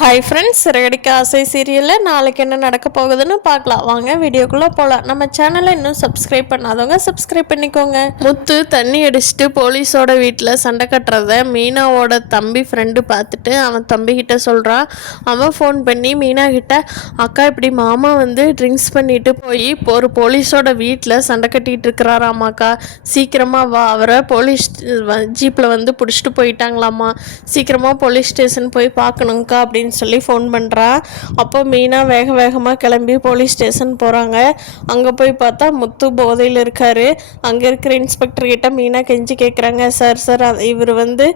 Hi friends, Siragadikka ஆசை சீரியலில் நாளைக்கு என்ன நடக்க போகுதுன்னு பார்க்கலாம். வாங்க வீடியோக்குள்ளே போகலாம். நம்ம சேனலை இன்னும் சப்ஸ்கிரைப் பண்ணாதவங்க சப்ஸ்கிரைப் பண்ணிக்கோங்க. முத்து தண்ணி அடிச்சுட்டு போலீஸோட வீட்டில் சண்டை கட்டுறத மீனாவோட தம்பி ஃப்ரெண்டு பார்த்துட்டு அவன் தம்பிக்கிட்ட சொல்கிறான். அவன் ஃபோன் பண்ணி மீனா கிட்ட, அக்கா இப்படி மாமா வந்து ட்ரிங்க்ஸ் பண்ணிட்டு போய் ஒரு போலீஸோட வீட்டில் சண்டை கட்டிகிட்டு இருக்கிறாராமாக்கா, சீக்கிரமாக வா, அவரை போலீஸ் ஜீப்பில் வந்து பிடிச்சிட்டு போயிட்டாங்களாம்மா, சீக்கிரமாக போலீஸ் ஸ்டேஷன் போய் பார்க்கணுங்க்கா அப்படின்னு சொல்லி ஃபோன் பண்ணுறா. அப்போ மீனா வேக வேகமாக கிளம்பி போலீஸ் ஸ்டேஷன் போகிறாங்க. அங்கே போய் பார்த்தா முத்து போதையில் இருக்கார். அங்கே இருக்கிற இன்ஸ்பெக்டர் கிட்ட மீனா கெஞ்சி கேட்குறாங்க, சார் சார் இவர் வந்து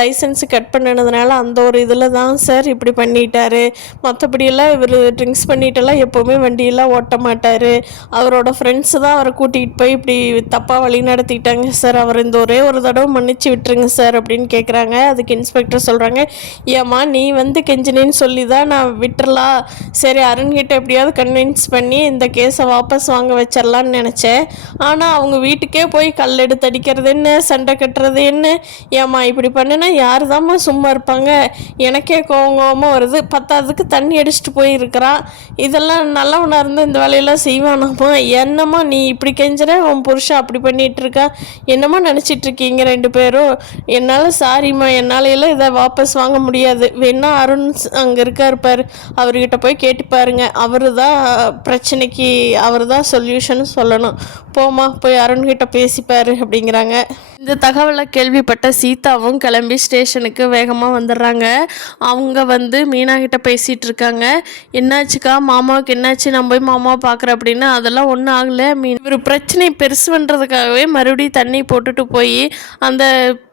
லைசன்ஸ் கட் பண்ணினதுனால அந்த ஒரு இதில் தான் சார் இப்படி பண்ணிட்டாரு, மற்றபடியெல்லாம் இவர் ட்ரிங்க்ஸ் பண்ணிட்டெல்லாம் எப்போவுமே வண்டியெல்லாம் ஓட்ட மாட்டார், அவரோட ஃப்ரெண்ட்ஸு தான் அவரை கூட்டிகிட்டு போய் இப்படி தப்பாக வழி நடத்திட்டாங்க சார், அவர் இந்த ஒரே ஒரு தடவை மன்னிச்சு விட்டுருங்க சார் அப்படின்னு கேட்குறாங்க. அதுக்கு இன்ஸ்பெக்டர் சொல்கிறாங்க, ஏம்மா நீ வந்து கெஞ்சினேன்னு சொல்லி தான் நான் விட்டுறலாம், சரி அருண்கிட்ட எப்படியாவது கன்வின்ஸ் பண்ணி இந்த கேஸை வாபஸ் வாங்க வச்சிடலான்னு நினச்சேன், ஆனால் அவங்க வீட்டுக்கே போய் கல் எடுத்து அடிக்கிறது என்ன, சண்டை கட்டுறது என்ன, ஏம்மா இப்படி பண்ணுனா யார் தாம்மா சும்மா இருப்பாங்க, எனக்கே கோவமாக வருது, பத்தாவதுக்கு தண்ணி அடிச்சுட்டு போயிருக்கிறான், இதெல்லாம் நல்லவனாக இருந்து இந்த வேலையெல்லாம் செய்வானாம்மா, என்னம்மா நீ இப்படி கெஞ்சுற, உன் புருஷன் அப்படி பண்ணிகிட்டு இருக்கா, என்னம்மா நினச்சிட்ருக்கீங்க ரெண்டு பேரும், என்னால் சாரிம்மா, என்னால் எல்லாம் இதை வாபஸ் வாங்க முடியாது, வேணா அருண் அங்கே இருக்கார், அவர்கிட்ட போய் கேட்டு பாருங்க, அவர் தான் பிரச்சனைக்கு அவர் தான் சொல்யூஷன் சொல்லணும், போமா போய் அருண்கிட்ட பேசிப்பார் அப்படிங்கிறாங்க. இந்த தகவலை கேள்விப்பட்ட சீதாவும் கிளம்பி ஸ்டேஷனுக்கு வேகமாக வந்துடுறாங்க. அவங்க வந்து மீனா கிட்ட பேசிகிட்டு இருக்காங்க. என்னாச்சுக்கா, மாமாவுக்கு என்னாச்சு, நான் போய் மாமாவை பார்க்குறேன் அப்படின்னா, அதெல்லாம் ஒன்றும் ஆகலை, ஒரு பிரச்சனை பெருசு பண்ணுறதுக்காகவே மறுபடியும் தண்ணி போட்டுட்டு போய் அந்த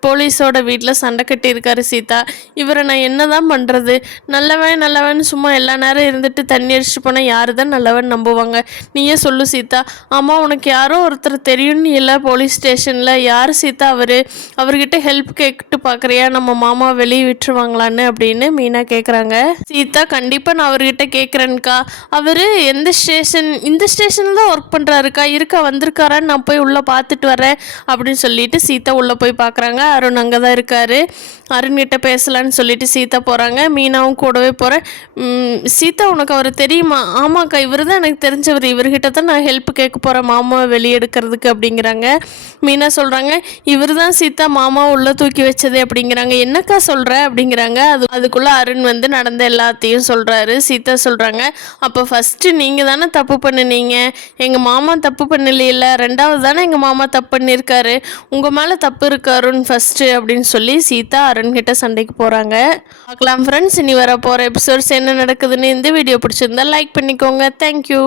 போலீஸோட வீட்டில் சண்டை கட்டியிருக்காரு சீதா, இவரை நான் என்ன தான் பண்ணுறது, நல்லவன் சும்மா எல்லா நேரம் இருந்துட்டு தண்ணி அடிச்சுட்டு போனால் யார் தான் நல்லவன் நம்புவாங்க, நீயே சொல்லு சீதா. ஆமாம், உனக்கு யாரோ ஒருத்தர் தெரியும்னு இல்லை போலீஸ் ஸ்டேஷனில், யார் சீதா அவர்கிட்ட ஹெல்ப் கேட்டு பார்க்குறியா, நம்ம மாமா வெளியே விட்டுருவாங்களான்னு அப்படின்னு மீனா கேட்குறாங்க. சீதா கண்டிப்பாக நான் அவர்கிட்ட கேட்குறேன்க்கா, அவர் இந்த ஸ்டேஷனில் தான் ஒர்க் பண்ணுறாருக்கா, வந்திருக்காரான்னு நான் போய் உள்ளே பார்த்துட்டு வரேன் அப்படின்னு சொல்லிட்டு சீதா உள்ளே போய் பார்க்குறாங்க. அருண் அங்கே தான் இருக்காரு. அருண்கிட்ட பேசலான்னு சொல்லிட்டு சீதா போகிறாங்க. மீனாவும் கூடவே போகிறேன். சீதா உனக்கு அவர் தெரியுமா? ஆமாக்கா, இவர் தான் எனக்கு தெரிஞ்சவர், இவர்கிட்ட தான் நான் ஹெல்ப் கேட்க போகிறேன் மாமாவை வெளியெடுக்கிறதுக்கு அப்படிங்கிறாங்க. மீனா சொல்கிறாங்க, இவர் தான் சீதா மாமா உள்ளே தூக்கி வச்சது அப்படிங்கிறாங்க. என்னக்கா சொல்கிற அப்படிங்கிறாங்க. அதுக்குள்ளே அருண் வந்து நடந்த எல்லாத்தையும் சொல்கிறாரு. சீதா சொல்கிறாங்க, அப்போ ஃபஸ்ட்டு நீங்கள் தானே தப்பு பண்ணினீங்க, எங்கள் மாமா தப்பு பண்ணலையில, ரெண்டாவது தானே எங்கள் மாமா தப்பு பண்ணியிருக்காரு, உங்கள் மேலே தப்பு இருக்கு அருண் ஃபஸ்ட்டு அப்படின்னு சொல்லி சீதா அருண் கிட்ட சண்டைக்கு போகிறாங்க. பார்க்கலாம் ஃப்ரெண்ட்ஸ், இனி வர போகிற எபிசோட்ஸ் என்ன நடக்குதுன்னு. இந்த வீடியோ பிடிச்சிருந்தா லைக் பண்ணிக்கோங்க. தேங்க்யூ.